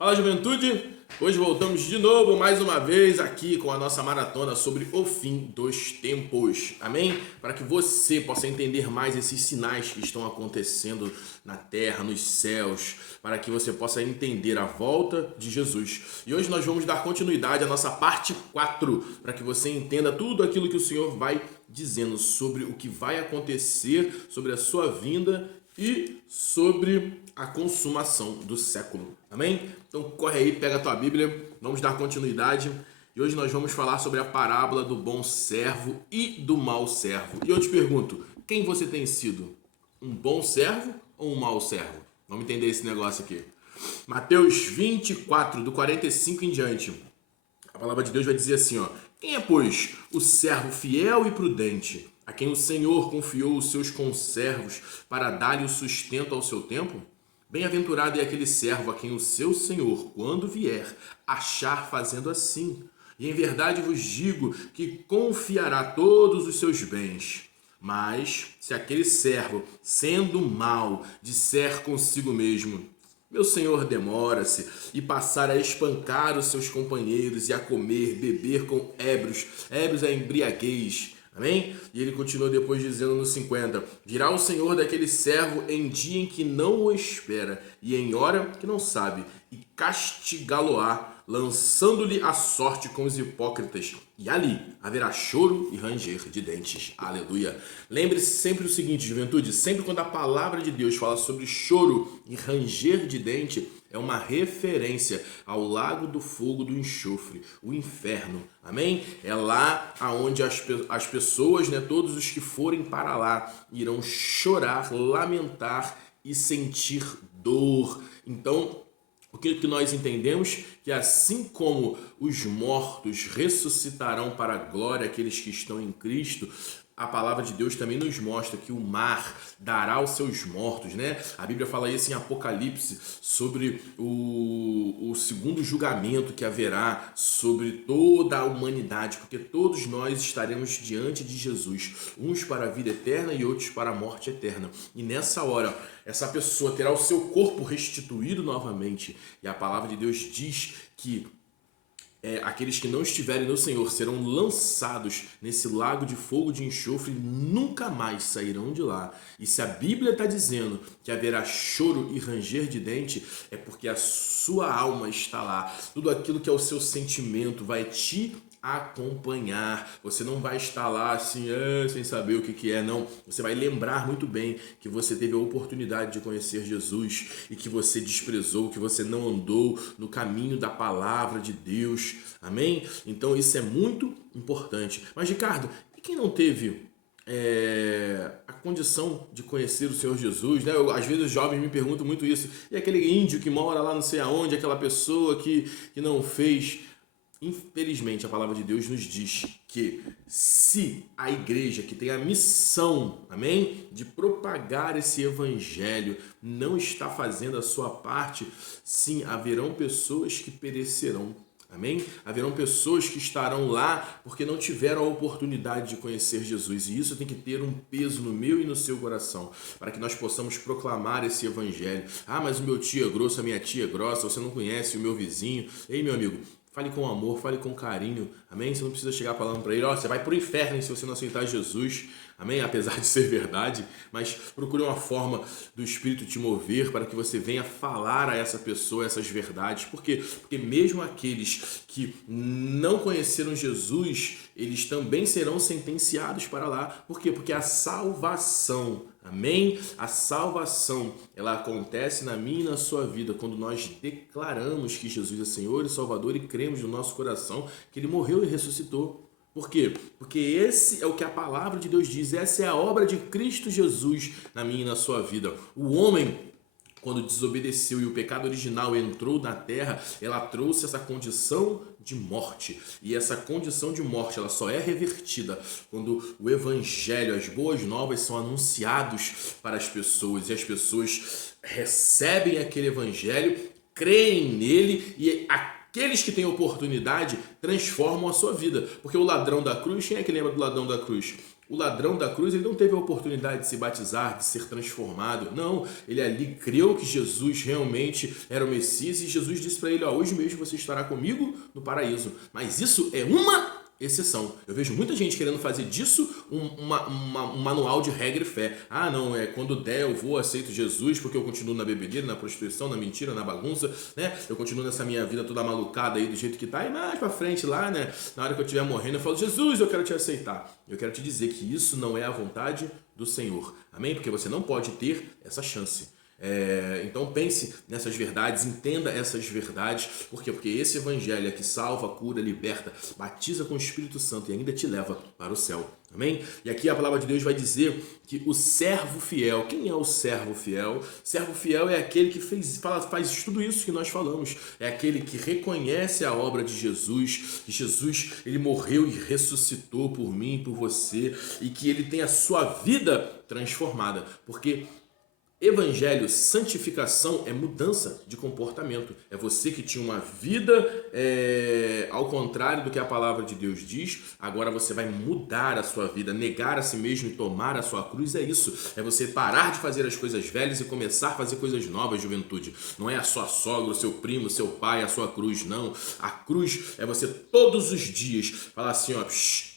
Fala, juventude! Hoje voltamos de novo, mais uma vez, aqui com a nossa maratona sobre o fim dos tempos. Amém? Para que você possa entender mais esses sinais que estão acontecendo na terra, nos céus, para que você possa entender a volta de Jesus. E hoje nós vamos dar continuidade à nossa parte 4, para que você entenda tudo aquilo que o Senhor vai dizendo sobre o que vai acontecer, sobre a sua vinda e sobre a consumação do século. Amém? Então corre aí, pega a tua Bíblia, vamos dar continuidade. E hoje nós vamos falar sobre a parábola do bom servo e do mau servo. E eu te pergunto, quem você tem sido? Um bom servo ou um mau servo? Vamos entender esse negócio aqui. Mateus 24, do 45 em diante. A palavra de Deus vai dizer assim, ó: quem é, pois, o servo fiel e prudente, a quem o Senhor confiou os seus conservos para dar-lhe o sustento ao seu tempo? Bem-aventurado é aquele servo a quem o seu Senhor, quando vier, achar fazendo assim. E em verdade vos digo que confiará todos os seus bens. Mas se aquele servo, sendo mau, disser consigo mesmo: meu senhor demora-se, e passar a espancar os seus companheiros e a comer, beber com ébrios, ébrios é embriaguez. Amém? E ele continuou depois dizendo no 50: virá o Senhor daquele servo em dia em que não o espera e em hora que não sabe, e castigá-lo-á, lançando-lhe a sorte com os hipócritas. E ali haverá choro e ranger de dentes. Aleluia. Lembre-se sempre o seguinte, juventude: sempre quando a palavra de Deus fala sobre choro e ranger de dente, é uma referência ao lago do fogo do enxofre, o inferno. Amém? É lá aonde as pessoas, todos os que forem para lá, irão chorar, lamentar e sentir dor. Então, o que nós entendemos? Que assim como os mortos ressuscitarão para a glória, aqueles que estão em Cristo, a palavra de Deus também nos mostra que o mar dará os seus mortos, A Bíblia fala isso em Apocalipse, sobre o segundo julgamento que haverá sobre toda a humanidade, porque todos nós estaremos diante de Jesus, uns para a vida eterna e outros para a morte eterna. E nessa hora, essa pessoa terá o seu corpo restituído novamente. E a palavra de Deus diz que aqueles que não estiverem no Senhor serão lançados nesse lago de fogo de enxofre e nunca mais sairão de lá. E se a Bíblia está dizendo que haverá choro e ranger de dente, é porque a sua alma está lá. Tudo aquilo que é o seu sentimento vai te acompanhar. Você não vai estar lá assim, sem saber o que é, não. Você vai lembrar muito bem que você teve a oportunidade de conhecer Jesus e que você desprezou, que você não andou no caminho da palavra de Deus. Amém? Então isso é muito importante. Mas, Ricardo, e quem não teve a condição de conhecer o Senhor Jesus, às vezes os jovens me perguntam muito isso. E aquele índio que mora lá não sei aonde, aquela pessoa que não fez. Infelizmente, a palavra de Deus nos diz que se a igreja, que tem a missão, amém, de propagar esse evangelho, não está fazendo a sua parte, sim, haverão pessoas que perecerão. Amém? Haverão pessoas que estarão lá porque não tiveram a oportunidade de conhecer Jesus. E isso tem que ter um peso no meu e no seu coração, para que nós possamos proclamar esse evangelho. Ah, mas o meu tio é grosso, a minha tia é grossa, você não conhece o meu vizinho. Ei, meu amigo, fale com amor, fale com carinho, amém? Você não precisa chegar falando para ele: você vai para o inferno se você não aceitar Jesus, amém? Apesar de ser verdade, mas procure uma forma do Espírito te mover para que você venha falar a essa pessoa essas verdades. Por quê? Porque mesmo aqueles que não conheceram Jesus, eles também serão sentenciados para lá. Por quê? Porque a salvação, amém? A salvação, ela acontece na minha e na sua vida quando nós declaramos que Jesus é Senhor e Salvador e cremos no nosso coração que Ele morreu e ressuscitou. Por quê? Porque esse é o que a palavra de Deus diz, essa é a obra de Cristo Jesus na minha e na sua vida. O homem, quando desobedeceu e o pecado original entrou na terra, ela trouxe essa condição de morte. E essa condição de morte, ela só é revertida quando o evangelho, as boas novas são anunciados para as pessoas e as pessoas recebem aquele evangelho, creem nele e aqueles que têm oportunidade transformam a sua vida. Porque o ladrão da cruz, quem é que lembra do ladrão da cruz? O ladrão da cruz, ele não teve a oportunidade de se batizar, de ser transformado. Não, ele ali creu que Jesus realmente era o Messias e Jesus disse para ele, hoje mesmo você estará comigo no paraíso. Mas isso é uma exceção. Eu vejo muita gente querendo fazer disso um manual de regra e fé. Não, quando der eu vou, aceito Jesus, porque eu continuo na bebedeira, na prostituição, na mentira, na bagunça, né? Eu continuo nessa minha vida toda malucada aí do jeito que tá, e mais pra frente lá, né? Na hora que eu estiver morrendo, eu falo, Jesus, eu quero te aceitar. Eu quero te dizer que isso não é a vontade do Senhor. Amém? Porque você não pode ter essa chance. Então pense nessas verdades, entenda essas verdades. Por quê? Porque esse evangelho é que salva, cura, liberta, batiza com o Espírito Santo e ainda te leva para o céu. Amém? E aqui a palavra de Deus vai dizer que o servo fiel, quem é o servo fiel? Servo fiel é aquele que faz tudo isso que nós falamos, é aquele que reconhece a obra de Jesus, que Jesus ele morreu e ressuscitou por mim e por você, e que ele tem a sua vida transformada, porque evangelho, santificação é mudança de comportamento. É você que tinha uma vida ao contrário do que a palavra de Deus diz. Agora você vai mudar a sua vida, negar a si mesmo e tomar a sua cruz. É isso. É você parar de fazer as coisas velhas e começar a fazer coisas novas, juventude. Não é a sua sogra, o seu primo, o seu pai, a sua cruz, não. A cruz é você todos os dias falar assim,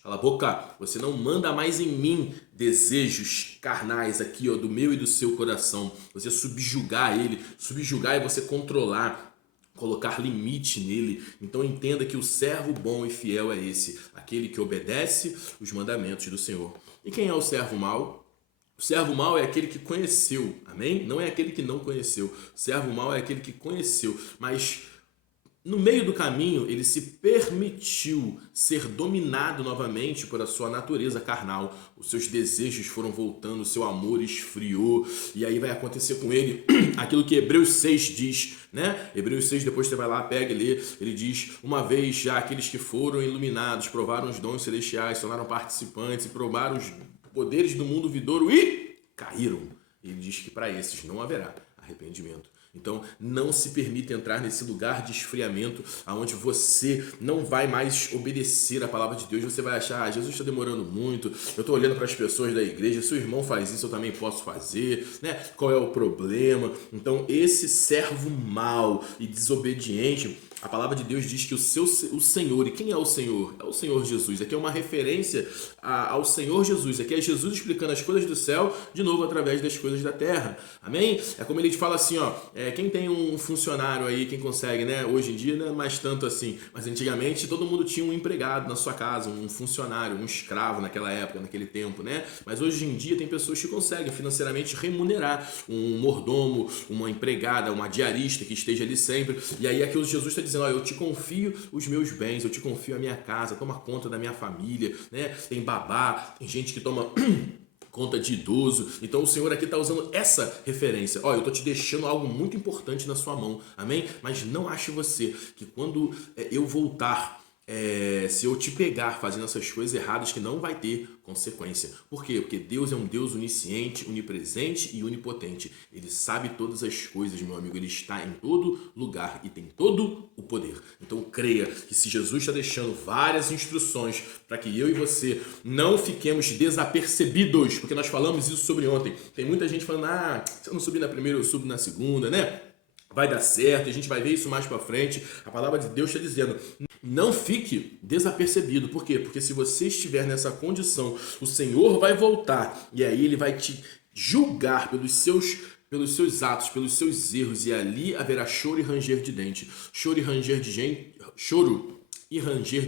cala a boca, você não manda mais em mim desejos carnais aqui, do meu e do seu coração. Você subjugar ele, subjugar é você controlar, colocar limite nele. Então entenda que o servo bom e fiel é esse, aquele que obedece os mandamentos do Senhor. E quem é o servo mau? O servo mau é aquele que conheceu, amém? Não é aquele que não conheceu. O servo mau é aquele que conheceu, mas no meio do caminho, ele se permitiu ser dominado novamente por a sua natureza carnal. Os seus desejos foram voltando, o seu amor esfriou. E aí vai acontecer com ele aquilo que Hebreus 6 diz, né? Hebreus 6, depois você vai lá, pega e lê. Ele diz, uma vez já aqueles que foram iluminados, provaram os dons celestiais, tornaram participantes e provaram os poderes do mundo vidouro e caíram. Ele diz que para esses não haverá arrependimento. Então, não se permita entrar nesse lugar de esfriamento onde você não vai mais obedecer a palavra de Deus. Você vai achar, Jesus está demorando muito, eu estou olhando para as pessoas da igreja, se o irmão faz isso, eu também posso fazer, né? Qual é o problema? Então, esse servo mau e desobediente, a palavra de Deus diz que o Senhor, e quem é o Senhor? É o Senhor Jesus. Aqui é uma referência ao Senhor Jesus. Aqui é Jesus explicando as coisas do céu, de novo, através das coisas da terra. Amém? É como ele fala assim, quem tem um funcionário aí, quem consegue, né? Hoje em dia não é mais tanto assim, mas antigamente todo mundo tinha um empregado na sua casa, um funcionário, um escravo naquela época, naquele tempo, né? Mas hoje em dia tem pessoas que conseguem financeiramente remunerar um mordomo, uma empregada, uma diarista que esteja ali sempre. E aí aqui Jesus está dizendo, eu te confio os meus bens, eu te confio a minha casa, toma conta da minha família, né? Tem babá, tem gente que toma conta de idoso. Então o Senhor aqui está usando essa referência. Eu estou te deixando algo muito importante na sua mão, amém? Mas não ache você que quando eu voltar, se eu te pegar fazendo essas coisas erradas, que não vai ter consequência. Por quê? Porque Deus é um Deus onisciente, onipresente e onipotente. Ele sabe todas as coisas, meu amigo. Ele está em todo lugar e tem todo o poder. Então creia que se Jesus está deixando várias instruções para que eu e você não fiquemos desapercebidos, porque nós falamos isso sobre ontem. Tem muita gente falando, se eu não subir na primeira, eu subo na segunda, né? Vai dar certo, a gente vai ver isso mais para frente. A palavra de Deus está dizendo, não fique desapercebido. Por quê? Porque se você estiver nessa condição, o Senhor vai voltar e aí Ele vai te julgar pelos seus atos, pelos seus erros, e ali haverá choro e ranger de dente. Choro e ranger de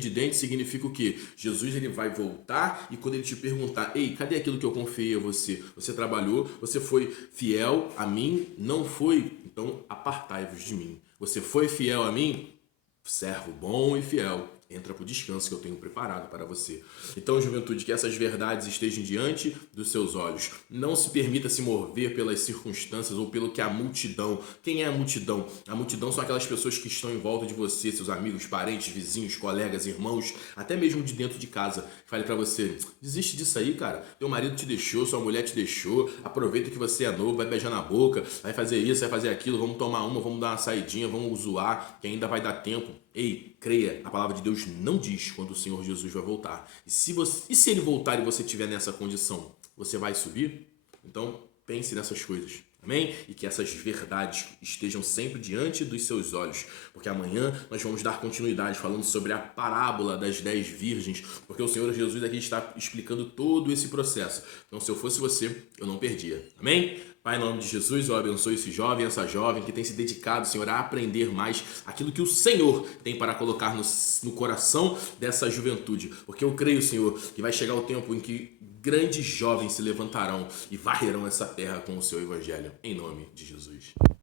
dente significa o quê? Jesus ele vai voltar e quando ele te perguntar, ei, cadê aquilo que eu confiei a você? Você trabalhou, você foi fiel a mim? Não foi? Então apartai-vos de mim. Você foi fiel a mim? Servo bom e fiel. Entra para o descanso que eu tenho preparado para você. Então, juventude, que essas verdades estejam diante dos seus olhos. Não se permita se mover pelas circunstâncias ou pelo que a multidão. Quem é a multidão? A multidão são aquelas pessoas que estão em volta de você, seus amigos, parentes, vizinhos, colegas, irmãos, até mesmo de dentro de casa. Fale para você, desiste disso aí, cara. Teu marido te deixou, sua mulher te deixou. Aproveita que você é novo, vai beijar na boca, vai fazer isso, vai fazer aquilo, vamos tomar uma, vamos dar uma saidinha, vamos zoar, que ainda vai dar tempo. Ei, creia, a palavra de Deus Deus não diz quando o Senhor Jesus vai voltar. E se ele voltar e você estiver nessa condição, você vai subir? Então, pense nessas coisas. Amém? E que essas verdades estejam sempre diante dos seus olhos, porque amanhã nós vamos dar continuidade falando sobre a parábola das 10 virgens, porque o Senhor Jesus aqui está explicando todo esse processo. Então, se eu fosse você, eu não perdia. Amém? Pai, em nome de Jesus, eu abençoe esse jovem, essa jovem que tem se dedicado, Senhor, a aprender mais aquilo que o Senhor tem para colocar no coração dessa juventude, porque eu creio, Senhor, que vai chegar o tempo em que grandes jovens se levantarão e varrerão essa terra com o seu evangelho, em nome de Jesus.